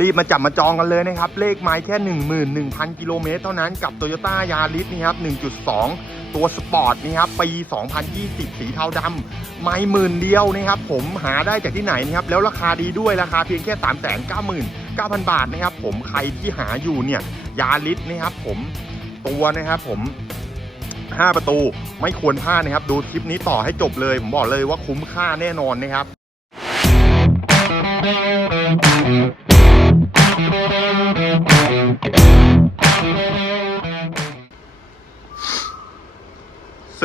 รีบมาจับมาจองกันเลยนะครับ เลขไม้แค่ 11,000 กิโลเมตรเท่านั้นกับ Toyota Yaris นี่ครับ 1.2 ตัวสปอร์ตนี่ครับ ปี 2020 สีเทาดำไม่หมื่นเดียวนะครับ ผมหาได้จากที่ไหนนะครับ แล้วราคาดีด้วยราคาเพียงแค่ 399,000 บาทนะครับ ผมใครที่หาอยู่เนี่ยยาริสนะครับผมตัวนะครับผม 5 ประตูไม่ควรพลาดนะครับ ดูคลิปนี้ต่อให้จบเลย ผมบอกเลยว่าคุ้มค่าแน่นอนนะครับ สวัส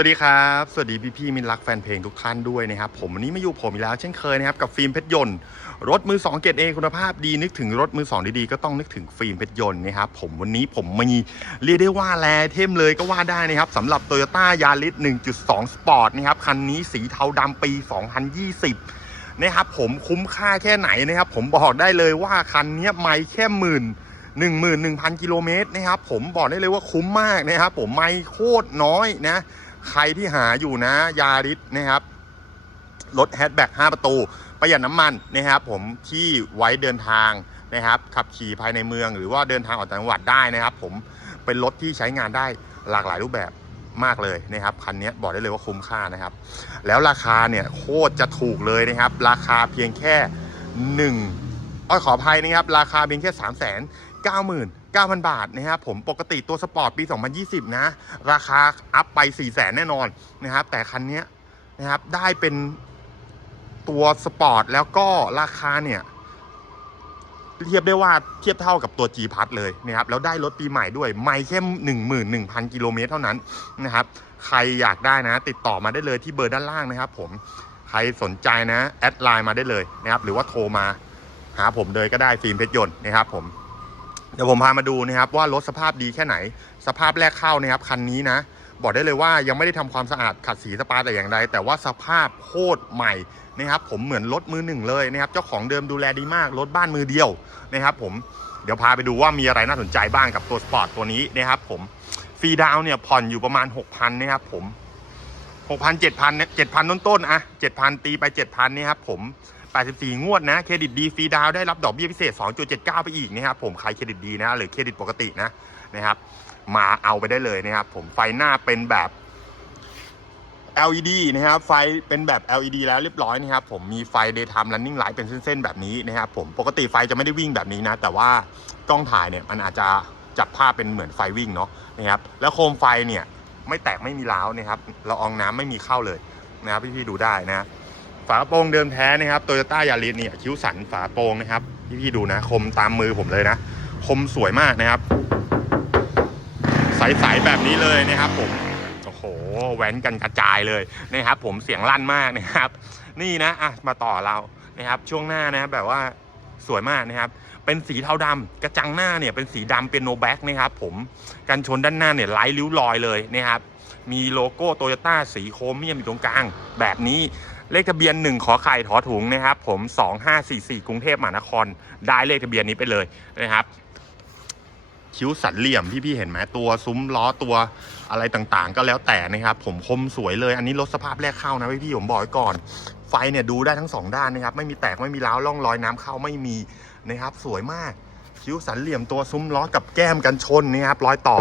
ดีครับ สวัสดีพี่พี่มิตรรักแฟนเพลงทุกท่านด้วยนะครับ ผมวันนี้มาอยู่ผมอีกแล้ว เช่นเคยนะครับ กับฟิล์มเพชรยนต์ รถมือ 2 เกรดเอคุณภาพดีนึกถึงรถมือ 2 ดีๆ ก็ต้องนึกถึงฟิล์มเพชรยนต์นะครับ ผมวันนี้ผมมีเรียกได้ว่าแลเทมเลยก็ว่าได้นะครับสำหรับ Toyota Yaris 1.2 Sport นะครับ คันนี้สีเทาดำปี 2020 นะครับผมคุ้มค่าแค่ไหนนะครับผมบอกได้เลยว่าคันนี้ไม่แค่หมื่นหนึ่งหมื่นหนึ่งพันกิโลเมตรนะครับผมบอกได้เลยว่าคุ้มมากนะครับผมไม่โคตรน้อยนะใครที่หาอยู่นะยาริสนะครับรถแฮชแบ็ก5ประตู ประหยัดน้ำมันนะครับผมที่ไว้เดินทางนะครับขับขี่ภายในเมืองหรือว่าเดินทางออกต่างจังหวัดได้นะครับ ผมเป็นรถที่ใช้งานได้หลากหลายรูปแบบ มากเลยนะครับคันนี้บอกได้เลยว่าคุ้มค่านะครับ แล้วราคาเนี่ยโคตรจะถูกเลยนะครับ ราคาเพียงแค่หนึ่งอ้อยขออภัยนะครับ ราคาเพียงแค่ 3 9 9 0 0 0 บาทนะครับผมปกติตัวสปอร์ตปี 2020 นะ ราคาอัพไป 4 0 0 0 0 0แน่นอนนะครับ แต่คันนี้นะครับได้เป็นตัวสปอร์ตแล้วก็ราคาเนี่ย เทียบได้ว่าเทียบเท่ากับตัว G พัทเลยนะครับแล้วได้รถปีใหม่ด้วยไม่แค่หนึ่งหมื่นหนึ่งพันกิโลเมตรเท่านั้นนะครับใครอยากได้นะ ติดต่อมาได้เลยที่เบอร์ด้านล่างนะครับผมใครสนใจนะแอดไลน์มาได้เลยนะครับหรือว่าโทรมาหาผมเลยก็ได้ฟิล์มเพชรยนต์นะครับผมเดี๋ยวผมพามาดูนะครับว่ารถสภาพดีแค่ไหน สภาพแรกเข้านะครับคันนี้นะ บอกได้เลยว่ายังไม่ได้ทำความสะอาดขัดสีสปาแต่อย่างใดแต่ว่าสภาพโคตรใหม่นะครับผมเหมือนรถมือหนึ่งเลยนะครับเจ้าของเดิมดูแลดีมากรถบ้านมือเดียวนะครับผมเดี๋ยวพาไปดูว่ามีอะไรน่าสนใจบ้างกับตัวสปอร์ตตัวนี้นะครับผมฟรีดาวน์เนี่ยผ่อนอยู่ประมาณ 6,000นะครับผม6,000 7,000เนี่ย7,000ต้นๆอะ7,000 ตีไป 7,000นี่ครับผม84 งวดนะเครดิตดีฟรีดาวน์ได้รับดอกเบี้ยพิเศษ 2.79 ไปอีกนะครับผมใครเครดิตดีนะหรือเครดิตปกตินะนะครับ มาเอาไปได้เลยนะครับ ผมไฟหน้าเป็นแบบ LED นะครับ ไฟเป็นแบบ LED แล้วเรียบร้อยนะครับ ผมมีไฟ daytime running light เป็นเส้น ๆ แบบนี้นะครับผมปกติไฟจะไม่ได้วิ่งแบบนี้นะ แต่ว่ากล้องถ่ายเนี่ยมันอาจจะจับภาพเป็นเหมือนไฟวิ่งเนาะนะครับ แล้วโคมไฟเนี่ยไม่แตกไม่มีร้าวนะครับละอองน้ำไม่มีเข้าเลยนะครับพี่ๆดูได้นะฝาโปร่งเดิมแท้นะครับโตโยต้ายาริสเนี่ยคิ้วสันฝาโปร่งนะครับพี่ๆดูนะ คมตามมือผมเลยนะ คมสวยมากนะครับ สๆแบบนี้เลยนะครับผมโอ้โหแว้นกันกระจายเลยนะครับผมเสียงลั่นมากนะครับ นี่นะอะมาต่อเรานะครับช่วงหน้านะครับแบบว่าสวยมากนะครับ เป็นสีเทาดำกระจังหน้าเนี่ยเป็นสีดำเป็นโนแบ็กนะครับผมกันชนด้านหน้าเนี่ยไร้ริ้วรอยเลยนะครับ มีโลโก้โตโยต้าสีโครเมียมอยู่ตรงกลาง แบบนี้เลขทะเบียน 1 ขอไข่ถอถุงนะครับ ผม 2544 กรุงเทพมหานคร ได้เลขทะเบียนนี้ไปเลยนะครับ คิ้วสันเหลี่ยมที่พี่เห็นไหมตัวซุ้มล้อตัวอะไรต่างๆ ก็แล้วแต่นะครับ ผมคมสวยเลย อันนี้รถสภาพแรกเข้านะพี่พี่ผมบอกไว้ก่อน ไฟเนี่ยดูได้ทั้งสองด้านนะครับ ไม่มีแตกไม่มีร้าวร่องรอยน้ำเข้าไม่มีนะครับ สวยมากคิ้วสันเหลี่ยมตัวซุ้มล้อกับแก้มกันชนนะครับรอยต่อ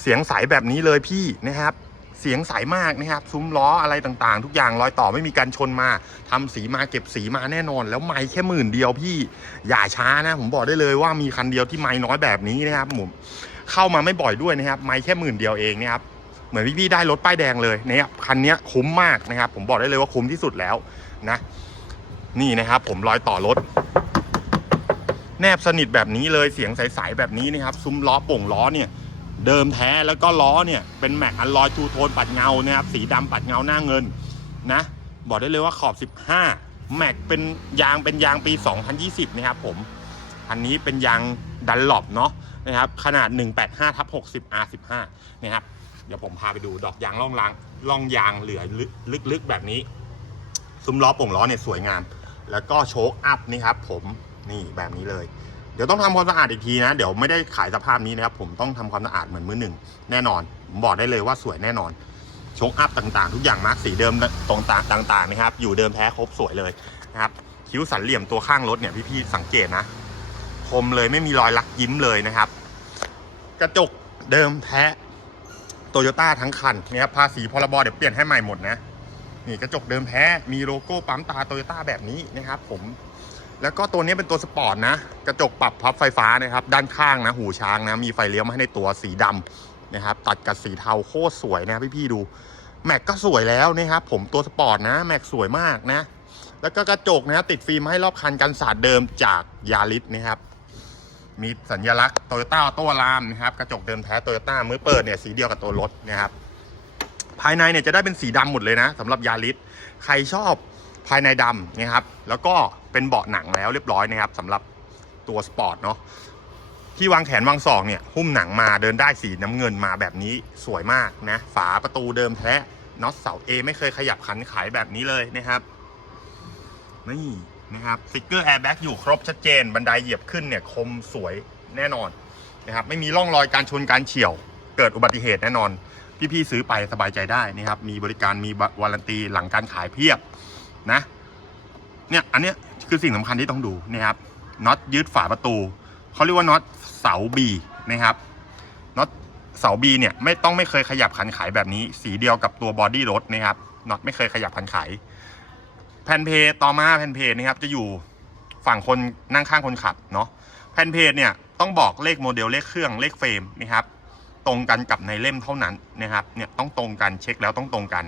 เสียงใสแบบนี้เลยพี่นะครับ เสียงใสมากนะครับ ซุ้มล้ออะไรต่างๆ ทุกอย่างรอยต่อไม่มีการชนมาทำสีมาเก็บสีมาแน่นอน แล้วไม่แค่หมื่นเดียวพี่อย่าช้านะ ผมบอกได้เลยว่ามีคันเดียวที่ไม่น้อยแบบนี้นะครับผมเข้ามาไม่บ่อยด้วยนะครับ ไม่แค่หมื่นเดียวเองนะครับเหมือนพี่ๆได้รถป้ายแดงเลยนะครับคันนี้คุ้มมากนะครับ ผมบอกได้เลยว่าคุ้มที่สุดแล้วนะ นี่นะครับ ผมรอยต่อรถแนบสนิทแบบนี้เลยเสียงใสๆแบบนี้นะครับ ซุ้มล้อโป่งล้อเนี่ย เดิมแท้แล้วก็ล้อเนี่ยเป็นแม็กอัลลอยทูโทนปัดเงานะครับสีดำปัดเงาหน้าเงินนะบอกได้เลยว่าขอบ 15 แม็กเป็นยางเป็นยางปี 2020 นะครับผม อันนี้เป็นยางดันหลบเนาะนะครับขนาด 185ทับ60 R15 นะครับเดี๋ยวผมพาไปดูดอกยางล่องลางล่องยางเหลือลึกๆแบบนี้ซุ้มล้อโป่งล้อเนี่ยสวยงาม แล้วก็โชคอัพนี่ครับผมนี่แบบนี้เลย ดี๋ยวต้องทำความสะอาดอีกทีนะ เดี๋ยวไม่ได้ขายสภาพนี้นะครับ ผมต้องทำความสะอาดเหมือนมือหนึ่งแน่นอนผมบอกได้เลยว่าสวยแน่นอนชคอัพต่างๆ ทุกอย่างมาร์กสีเดิมตรงต่างๆนะครับ อยู่เดิมแท้ครบสวยเลยนะครับคิ้วสันเหลี่ยมตัวข้างรถเนี่ยพี่ๆสังเกตนะ คมเลยไม่มีรอยลักยิ้มเลยนะครับ กระจกเดิมแท้โตโยต้าทั้งคันนี่ยครับภาษีพรบเดี๋ยวเปลี่ยนให้ใหม่หมดนะนี่กระจกเดิมแท้มีโลโก้ปั๊มตาโตโยต้าแบบนี้นะครับ ผม แล้วก็ตัวนี้เป็นตัวสปอร์ตนะ กระจกปรับพับไฟฟ้านะครับ ด้านข้างนะ หูช้างนะ มีไฟเลี้ยวมาให้ในตัวสีดำนะครับ ตัดกับสีเทาโคตรสวยนะพี่ๆดู แม็กก็สวยแล้วนะครับ ผมตัวสปอร์ตนะ แม็กสวยมากนะ แล้วก็กระจกนะติดฟิล์มให้รอบคันกันสาดเดิมจากยาริสนะครับ มีสัญลักษณ์โตโยต้าโต้รามนะครับ กระจกเดิมแท้โตโยต้ามือเปิดเนี่ยสีเดียวกับตัวรถนะครับ ภายในเนี่ยจะได้เป็นสีดำหมดเลยนะสำหรับยาริสใครชอบภายในดำนะครับ แล้วก็ เป็นเบาะหนังแล้วเรียบร้อยนะครับสำหรับตัวสปอร์ตเนาะที่วางแขนวางศอกเนี่ยหุ้มหนังมาเดินได้สีน้ำเงินมาแบบนี้สวยมากนะ ฝาประตูเดิมแท้น็อตเสา A ไม่เคยขยับขันขายแบบนี้เลยนะครับนี่นะครับสติกเกอร์แอร์แบ็กอยู่ครบชัดเจนบันไดเหยียบขึ้นเนี่ยคมสวยแน่นอนนะครับไม่มีร่องรอยการชนการเฉี่ยว เกิดอุบัติเหตุแน่นอน พี่ๆซื้อไปสบายใจได้นะครับมีบริการมีวารันตีหลังการขายเพียบนะ เนี่ยอันเนี้ยคือสิ่งสำคัญที่ต้องดูนะครับน็อตยึดฝาประตูเขาเรียกว่าน็อตเสาบีนะครับน็อตเสาบีเนี่ยไม่ต้องไม่เคยขยับขันขายแบบนี้ สีเดียวกับตัวบอดี้รถนะครับน็อตไม่เคยขยับขันขายแผ่นเพต่อมาแผ่นเพนะครับจะอยู่ฝั่งคนนั่งข้างคนขับเนาะแผ่นเพจเนี่ยต้องบอกเลขโมเดลเลขเครื่องเลขเฟรมนะครับตรงกันกับในเล่มเท่านั้นนะครับเนี่ยต้องตรงกันเช็คแล้วต้องตรงกัน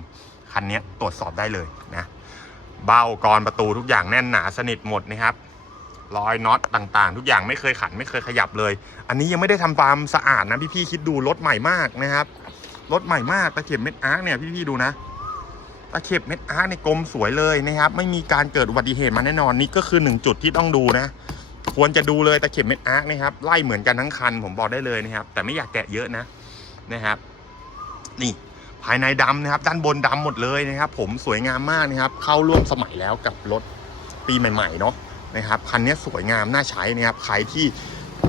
คันนี้ตรวจสอบได้เลยนะ เบ้ากรประตูทุกอย่างแน่นหนาสนิทหมดนะครับรอยน็อตต่างๆ ทุกอย่างไม่เคยขันไม่เคยขยับเลย อันนี้ยังไม่ได้ทำความสะอาดนะพี่ๆคิดดูรถใหม่มากนะครับรถใหม่มากตะเข็บเม็ดอาร์คเนี่ยพี่ๆดูนะตะเข็บเม็ดอาร์คในกลมสวยเลยนะครับ ไม่มีการเกิดอุบัติเหตุมาแน่นอนนี่ก็คือหนึ่งจุดที่ต้องดูนะ ควรจะดูเลยตะเข็บเม็ดอาร์คนะครับไล่เหมือนกันทั้งคันผมบอกได้เลยนะครับ แต่ไม่อยากแกะเยอะนะนะครับ นี่ ภายในดำนะครับ ด้านบนดำหมดเลยนะครับ ผมสวยงามมากนะครับ เข้าร่วมสมัยแล้วกับรถปีใหม่ ๆ เนาะนะครับคันนี้สวยงามน่าใช้นะครับใครที่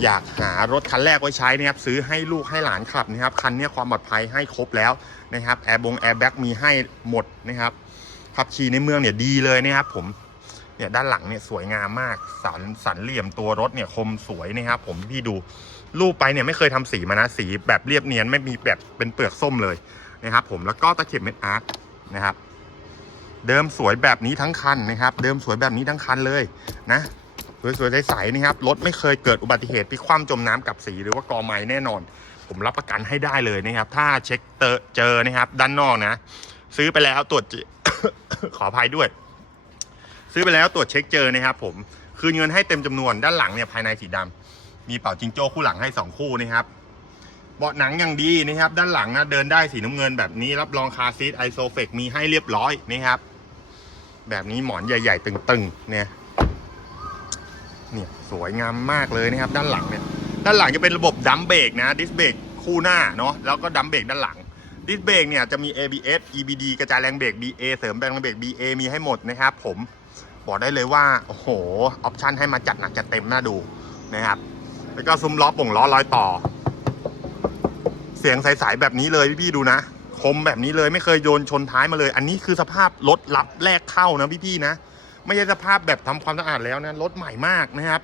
อยากหารถคันแรกไว้ใช้นะครับซื้อให้ลูกให้หลานขับนะครับคันนี้ความปลอดภัยให้ครบแล้วนะครับแอร์บงแอร์แบ็กมีให้หมดนะครับขับขี่ในเมืองเนี่ยดีเลยนะครับ ผมเนี่ยด้านหลังเนี่ยสวยงามมากสันสันเหลี่ยมตัวรถเนี่ยคมสวยนะครับ ผมพี่ดูรูปไปเนี่ยไม่เคยทำสีมานะสีแบบเรียบเนียนไม่มีแบบเป็นเปลือกส้มเลย นะครับผมแล้วก็ตะเข็บเม็ดอาร์คนะครับ เดิมสวยแบบนี้ทั้งคันนะครับ เดิมสวยแบบนี้ทั้งคันเลยนะสวยๆใสๆนะครับรถไม่เคยเกิดอุบัติเหตุพลิกคว่ำจมน้ำกับสีหรือว่ากอไม้แน่นอน ผมรับประกันให้ได้เลยนะครับ ถ้าเช็คเตอเจอนะครับ ด้านนอกนะ ซื้อไปแล้วตรวจขออภัยด้วย ซื้อไปแล้วตรวจเช็คเจอนะครับ ผมคืนเงินให้เต็มจำนวนด้านหลังเนี่ยภายในสีดำมีเป่าจิงโจ้คู่หลังให้สองคู่นะครับ บาะหนังอย่างดีนะครับ ด้านหลังนะเดินได้สีน้ำเงินแบบนี้รับรองคาซีทไอโซเฟกมีให้เรียบร้อยนะครับ แบบนี้หมอนใหญ่ๆ ตึงๆ เนี่ยเนี่ยสวยงามมากเลยนะครับ ด้านหลังเนี่ยด้านหลังจะเป็นระบบดัมเบรกนะดิสเบรกคู่หน้าเนาะแล้วก็ดัมเบรกด้านหลังดิสเบรกเนี่ยจะมี ABS EBD กระจายแรงเบรก BA เสริมแรงเบรก BA มีให้หมดนะครับผมบอกได้เลยว่าโอ้โหออปชันให้มาจัดหนักจัดเต็มน่าดูนะครับแล้วก็ซุ้มล้อป่งล้อรอยต่อ เสียงใสๆแบบนี้เลยพี่ๆดูนะ คมแบบนี้เลยไม่เคยโยนชนท้ายมาเลย อันนี้คือสภาพรถรับแรกเข้านะพี่ๆนะ ไม่ใช่สภาพแบบทำความสะอาดแล้วนะรถใหม่มากนะครับ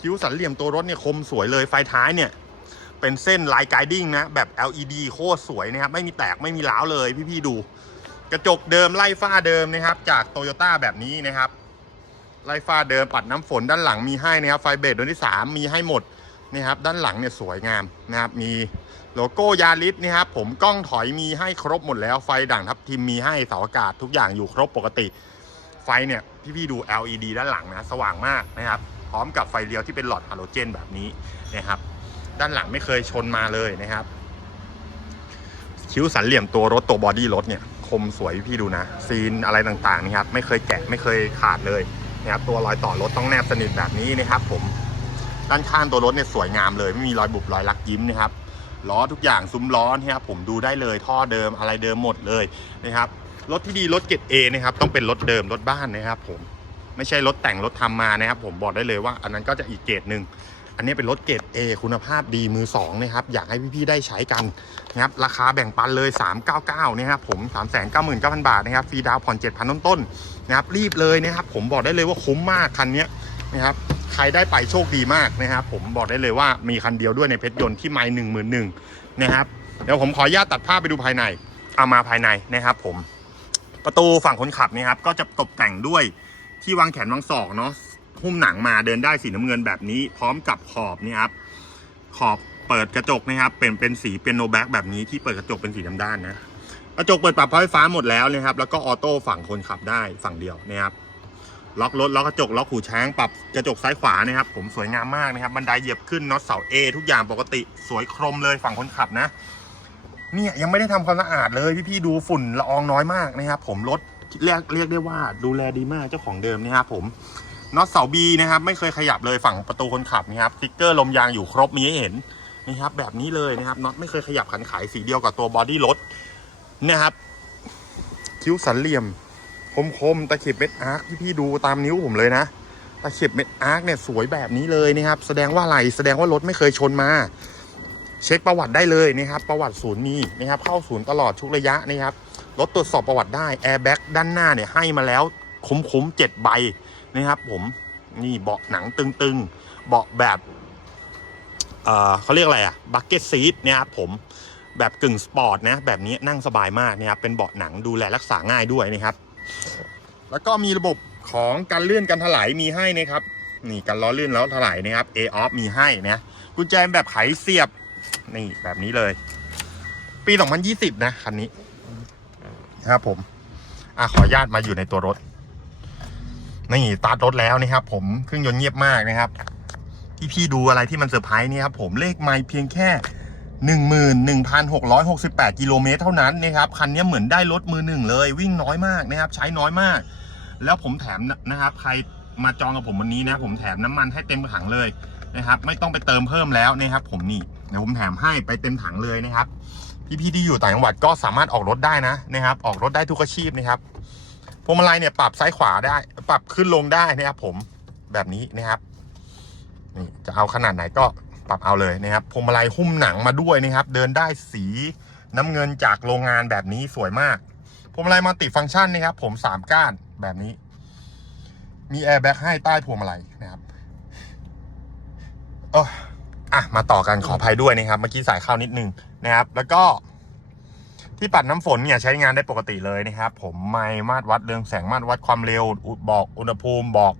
คิ้วสันเหลี่ยมตัวรถเนี่ยคมสวยเลยไฟท้ายเนี่ย เป็นเส้นลายไกดิ้งนะแบบ LED โคตรสวยนะครับไม่มีแตกไม่มีร้าวเลยพี่ๆดู กระจกเดิมไล่ฝ้าเดิมนะครับ จากโตโยต้าแบบนี้นะครับไล่ฝ้าเดิมปัดน้ำฝนด้านหลังมีให้นะครับไฟเบรดดวงที่ 3 มีให้หมด นะครับด้านหลังเนี่ยสวยงามนะครับมีโลโก้ยาริสนะครับผมกล้องถอยมีให้ครบหมดแล้วไฟด่างทับทิมมีให้เสาอากาศทุกอย่างอยู่ครบปกติ ไฟเนี่ยพี่ๆดู LED ด้านหลังนะสว่างมากนะครับ พร้อมกับไฟเลี้ยวที่เป็นหลอดฮาโลเจนแบบนี้นะครับ ด้านหลังไม่เคยชนมาเลยนะครับ คิ้วสันเหลี่ยมตัวรถตัวบอดี้รถเนี่ยคมสวยพี่ดูนะ ซีนอะไรต่างๆนี่ครับไม่เคยแกะไม่เคยขาดเลยนะครับตัวรอยต่อรถต้องแนบสนิทแบบนี้นะครับผม ด้านข้างตัวรถเนี่ยสวยงามเลย ไม่มีรอยบุบรอยลักยิ้มนะครับล้อทุกอย่างซุ้มล้อนะครับผมดูได้เลยท่อเดิมอะไรเดิมหมดเลยนะครับรถที่ดีรถเกรดเอนะครับต้องเป็นรถเดิมรถบ้านนะครับผมไม่ใช่รถแต่งรถทำมานะครับ ผมบอกได้เลยว่า อันนั้นก็จะอีกเกรดหนึ่งอันนี้เป็นรถเกรด A คุณภาพดีมือ2นะครับ อยากให้พี่ๆได้ใช้กันนะครับราคาแบ่งปันเลย 399นะครับผม 399,000 บาทนะครับฟรีดาวน์ผ่อน 7,000 ต้นๆนะครับรีบเลยนะครับผมบอกได้เลยว่าคุ้มมากคันนี้นะครับ ใครได้ไปโชคดีมากนะครับ ผมบอกได้เลยว่ามีคันเดียวด้วยในเพชรยนต์ที่ไม่หนึ่งหมื่นหนึ่งนะครับเดี๋ยวผมขออนุญาตตัดภาพไปดูภายในเอามาภายในนะครับผมประตูฝั่งคนขับนี่ครับก็จะตกแต่งด้วยที่วางแขนวางศอกเนาะหุ้มหนังมาเดินได้สีน้ำเงินแบบนี้ พร้อมกับขอบนี่ครับขอบเปิดกระจกนะครับ เป็นเป็นสีเปียโนแบ็กแบบนี้ที่เปิดกระจกเป็นสีดำด้านนะกระจกเปิดปรับไฟฟ้าหมดแล้วนะครับ แล้วก็ออโต้ฝั่งคนขับได้ฝั่งเดียวนะครับ ล็อกรถล็อกกระจกล็อกหูช้างปรับกระจกซ้ายขวานะครับ ผมสวยงามมากนะครับบันไดเหยียบขึ้นน็อตเสา A ทุกอย่างปกติสวยครมเลยฝั่งคนขับนะ เนี่ยยังไม่ได้ทำความสะอาดเลยพี่ๆดูฝุ่นละอองน้อยมากนะครับ ผมรถเรียกเรียกได้ว่าดูแลดีมากเจ้าของเดิมนะครับผมน็อตเสาบีนะครับ ไม่เคยขยับเลยฝั่งประตูคนขับนะครับสติ๊กเกอร์ลมยางอยู่ครบมีให้เห็นนะครับ แบบนี้เลยนะครับน็อตไม่เคยขยับขันขายสีเดียวกับตัวบอดี้รถนะครับคิ้วสันเหลี่ยม คมๆตะเข็บเม็ดอาร์คพี่ๆดูตามนิ้วผมเลยนะตะเข็บเม็ดอาร์คเนี่ยสวยแบบนี้เลยนะครับ แสดงว่าอะไรแสดงว่ารถไม่เคยชนมา เช็คประวัติได้เลยนะครับ ประวัติศูนย์มีนะครับ เข้าศูนย์ตลอดทุกระยะนะครับรถตรวจสอบประวัติได้แอร์แบ็กด้านหน้าเนี่ยให้มาแล้วคุ้มๆเจ็ดใบนะครับ ผมนี่เบาะหนังตึงๆเบาะแบบเออเขาเรียกอะไรอะบักเก็ตซีทเนี่ยครับผมแบบกึ่งสปอร์ตนะแบบนี้นั่งสบายมากนะครับเป็นเบาะหนังดูแลรักษาง่ายด้วยนะครับ แล้วก็มีระบบของการเลื่อนกันถลายมีให้นะครับ นี่กันล้อเลื่อนแล้วถลายนะครับ A off มีให้นะกุญแจแบบไขเสียบนี่แบบนี้เลย ปี 2020 นะคันนี้นะครับผมอะขออนุญาตมาอยู่ในตัวรถนี่ตาร์ทรถแล้วนะครับ ผมเครื่องยนต์เงียบมากนะครับที่พี่ดูอะไรที่มันเซอร์ไพรส์เนี่ยครับผมเลขไม่เพียงแค่ 11,668 กิโลเมตรเท่านั้นนะครับ คันนี้เหมือนได้รถมือหนึ่งเลย วิ่งน้อยมากนะครับ ใช้น้อยมาก แล้วผมแถมนะครับ ใครมาจองกับผมวันนี้นะ ผมแถมน้ำมันให้เต็มถังเลยนะครับ ไม่ต้องไปเติมเพิ่มแล้วนะครับ ผมนี่เดี๋ยวผมแถมให้ไปเต็มถังเลยนะครับ พี่ๆที่อยู่ต่างจังหวัดก็สามารถออกรถได้นะนะครับ ออกรถได้ทุกอาชีพนะครับพวงมาลัยเนี่ยปรับซ้ายขวาได้ ปรับขึ้นลงได้นะครับ ผมแบบนี้นะครับนี่จะเอาขนาดไหนก็ ปรับเอาเลยนะครับพวงมาลัยหุ้มหนังมาด้วยนะครับ เดินได้สีน้ำเงินจากโรงงานแบบนี้สวยมากพวงมาลัยมัลติฟังก์ชันนะครับ ผมสามก้านแบบนี้ มีแอร์แบ็กให้ใต้พวงมาลัยนะครับเอออะมาต่อกันขออภัยด้วยนะครับ เมื่อกี้สายเข้านิดนึงนะครับ แล้วก็ที่ปัดน้ำฝนเนี่ยใช้งานได้ปกติเลยนะครับ ผมไม่มาตรวัดเรืองแสงมาตรวัดความเร็วบอกอุณหภูมิบอก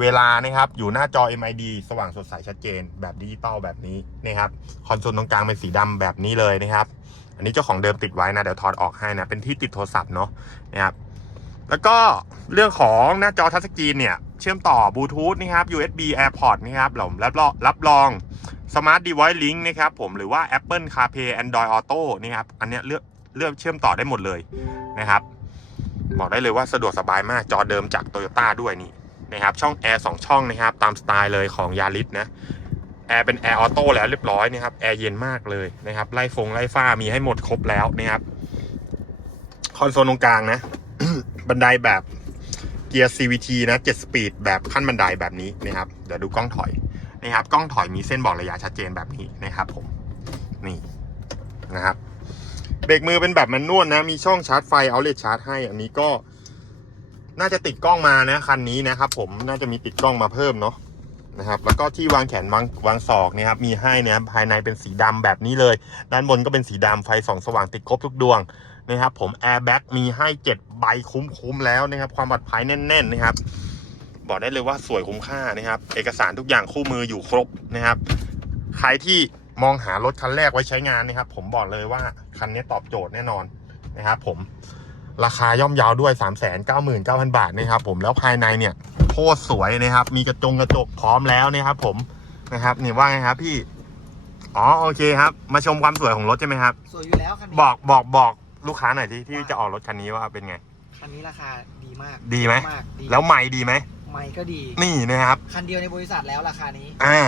เวลานะครับอยู่หน้าจอ MID สว่างสดใสชัดเจน แบบดิจิตอลแบบนี้นะครับคอนโซลตรงกลางเป็นสีดำแบบนี้เลยนะครับ อันนี้เจ้าของเดิมติดไว้นะเดี๋ยวถอดออกให้นะเป็นที่ติดโทรศัพท์เนาะนะครับแล้วก็เรื่องของหน้าจอทัชสกรีนเนี่ย เชื่อมต่อบลูทูธนะครับ USB AirPod นะครับผมรับรองรับรอง Smart Device Link นะครับผมหรือว่า Apple CarPlay Android Auto นะครับอันนี้เลือกเลือกเชื่อมต่อได้หมดเลยนะครับ บอกได้เลยว่าสะดวกสบายมากจอเดิมจาก Toyota ด้วยนี่ นะครับช่องแอร์2ช่องนะครับตามสไตล์เลยของยาริสนะแอร์เป็นแอร์ออโต้แล้วเรียบร้อยนะครับแอร์เย็นมากเลยนะครับไล่ฟงไล่ฟ้ามีให้หมดครบแล้วนะครับคอนโซลตรงกลางนะ บันไดแบบเกียร์ CVT นะ7สปีดแบบขั้นบันไดแบบนี้นะครับเดี๋ยวดูกล้องถอยนะครับกล้องถอยมีเส้นบอกระยะชัดเจนแบบนี้นะครับผมนี่นะครับเบรกมือเป็นแบบแมนนวลนะ มีช่องชาร์จไฟเอาเลทชาร์จให้ อันนี้ก็ น่าจะติดกล้องมานะคันนี้นะครับผมน่าจะมีติดกล้องมาเพิ่มเนาะนะครับ แล้วก็ที่วางแขนวางวางศอกเนี่ยครับมีให้นะครับภายในเป็นสีดำแบบนี้เลย ด้านบนก็เป็นสีดำไฟส่องสว่างติดครบทุกดวงนะครับผมแอร์แบ็กมีให้7ใบคุ้มๆแล้วนะครับ ความปลอดภัยแน่น ๆ นะครับ บอกได้เลยว่าสวยคุ้มค่านะครับ เอกสารทุกอย่างคู่มืออยู่ครบนะครับ ใครที่มองหารถคันแรกไว้ใช้งานนะครับ ผมบอกเลยว่าคันนี้ตอบโจทย์แน่นอนนะครับ ผม ราคาย่อมเยาวด้วย 3 9 9 0 0 0 บาทนะครับผมแล้วภายในเนี่ยโคตรสวยนะครับ มีกระจงกระจกพร้อมแล้วนะครับ ผมนะครับนี่ว่าไงครับพี่อ๋อโอเคครับ มาชมความสวยของรถใช่ไหมครับ สวยอยู่แล้วคันนี้บอกบอกบอกลูกค้าหน่อยที่ที่จะออกรถคันนี้ว่าเป็นไง คันนี้ราคาดีมากดีไหมมากดีแล้วไม่ดีไหมไม่ก็ดีนี่นะครับ คันเดียวในบริษัทแล้วราคานี้ อ่า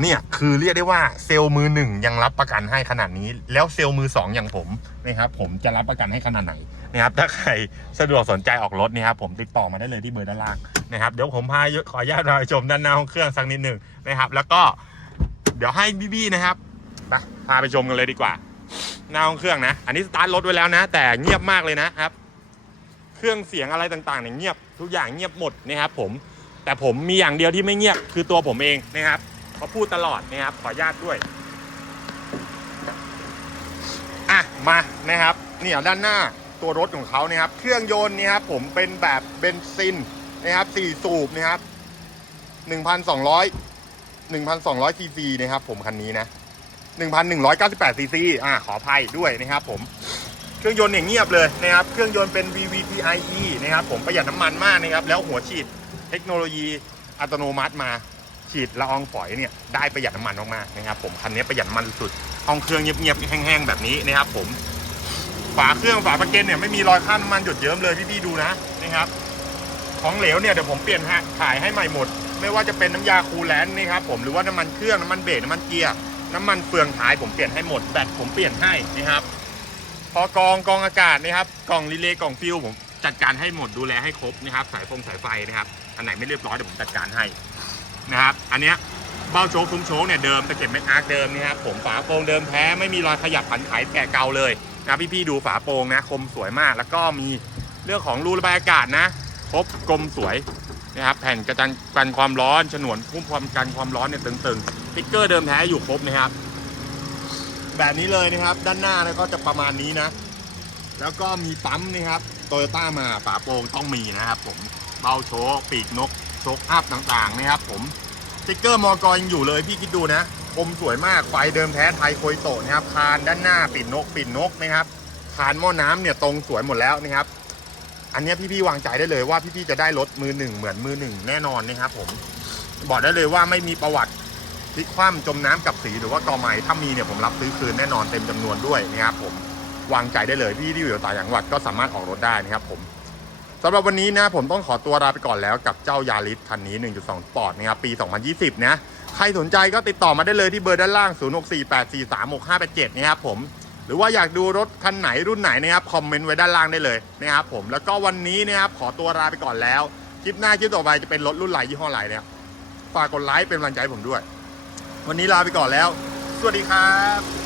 เนี่ยคือเรียกได้ว่าเซลล์มือหนึ่งยังรับประกันให้ขนาดนี้ แล้วเซลล์มือสองอย่างผมนะครับผมจะรับประกันให้ขนาดไหนนะครับถ้าใครสะดวกสนใจออกรถนะครับผมติดต่อมาได้เลยที่เบอร์ด้านล่างนะครับเดี๋ยวผมพาขออนุญาตเราชมด้านหน้าห้องเครื่องสักนิดหนึ่งนะครับ แล้วก็เดี๋ยวให้บี้ๆนะครับไปพาไปชมกันเลยดีกว่าหน้าห้องเครื่องนะ อันนี้สตาร์ทรถไว้แล้วนะ แต่เงียบมากเลยนะครับ เครื่องเสียงอะไรต่างๆเนี่ยเงียบทุกอย่างเงียบหมดนะครับผมแต่ผมมีอย่างเดียวที่ไม่เงียบคือตัวผมเองนะครับ เขาพูดตลอดนะครับขออนุญาตด้วยอะมานะครับเนี่ยด้านหน้าตัวรถของเขานะครับ เครื่องยนต์นี่ครับผมเป็นแบบเบนซินนะครับสี่สูบนะครับ1,200 1,200ซีซีนะครับผมคันนี้นะ1,198ซีซีอ่าขออภัยด้วยนะครับผมเครื่องยนต์เนี่ยเงียบเลยนะครับ เครื่องยนต์เป็น VVTIe นะครับผมประหยัดน้ำมันมากนะครับ แล้วหัวฉีดเทคโนโลยีอัตโนมัติมา ฉีดละอองฝอยเนี่ยได้ประหยัดน้ำมันมากๆนะครับผมคันนี้ประหยัดน้ำมันสุดห้องเครื่องเงียบๆแห้งๆแบบนี้นะครับผมฝาเครื่องฝาประเก็นเนี่ยไม่มีรอยข้ามน้ำมันหยดเยิ้มเลยพี่ๆดูนะนะครับ ของเหลวเนี่ยเดี๋ยวผมเปลี่ยนฮะขายให้ใหม่หมด ไม่ว่าจะเป็นน้ำยาคูลแลนต์นะครับผมหรือว่าน้ำมันเครื่องน้ำมันเบรกน้ำมันเกียร์น้ำมันเฟืองท้ายผมเปลี่ยนให้หมดแบตผมเปลี่ยนให้นะครับพอกองกองอากาศนะครับกล่องรีเลย์กล่องฟิวผมจัดการให้หมดดูแลให้ครบนะครับ สายฟงสายไฟนะครับอันไหนไม่เรียบร้อยเดี๋ยวผมจัดการให้ นะครับ อันเนี้ยเบ้าโชคซุ้มโชคเนี่ยเดิมตะเข็บเม็ดอาร์คเดิมนะครับผมฝาโปรงเดิมแท้ไม่มีรอยขยับผันไขแกะเก่าเลยนะพี่ๆดูฝาโปรงนะคมสวยมาก แล้วก็มีเรื่องของรูระบายอากาศนะครบกลมสวยนะครับแผ่นกระจันกันความร้อนฉนวนพุ่มความกันความร้อนเนี่ยตึงๆติ๊กเกอร์เดิมแท้อยู่ครบนะครับ แบบนี้เลยนะครับด้านหน้าแล้วก็จะประมาณนี้นะ แล้วก็มีปั๊มนี่ครับโตโยต้ามาฝาโปรงต้องมีนะครับ ผมเบ้าโชคปีกนกโชคอัพต่างๆนะครับ ผม สติ๊กเกอร์มอกอยังอยู่เลยพี่คิดดูนะคมสวยมากไฟเดิมแท้ไทยโคยโตนะครับคานด้านหน้าปีกนกปีกนกนะครับคานหม้อน้ำเนี่ยตรงสวยหมดแล้วนะครับ อันนี้พี่ๆวางใจได้เลยว่าพี่ๆจะได้รถมือหนึ่งเหมือนมือหนึ่งแน่นอนนะครับผมบอกได้เลยว่าไม่มีประวัติพลิกคว่ำจมน้ำกับสีหรือว่ากอไม้ถ้ามีเนี่ยผมรับซื้อคืนแน่นอนเต็มจำนวนด้วยนะครับผมวางใจได้เลยพี่ที่อยู่ต่างจังหวัดก็สามารถออกรถได้นะครับผม สำหรับวันนี้นะผมต้องขอตัวลาไปก่อนแล้วกับเจ้ายาริสคันนี้ 1.2 สปอร์ตนะครับปี 2020 นะ ใครสนใจก็ติดต่อมาได้เลยที่เบอร์ด้านล่าง 0648436587 นะครับผม หรือว่าอยากดูรถคันไหนรุ่นไหนนะครับคอมเมนต์ไว้ด้านล่างได้เลยนะครับผม แล้วก็วันนี้นะครับขอตัวลาไปก่อนแล้ว คลิปหน้าคลิปต่อไปจะเป็นรถรุ่นไหนยี่ห้อไหนเนี่ยฝากกดไลค์เป็นกำลังใจผมด้วย วันนี้ลาไปก่อนแล้ว สวัสดีครับ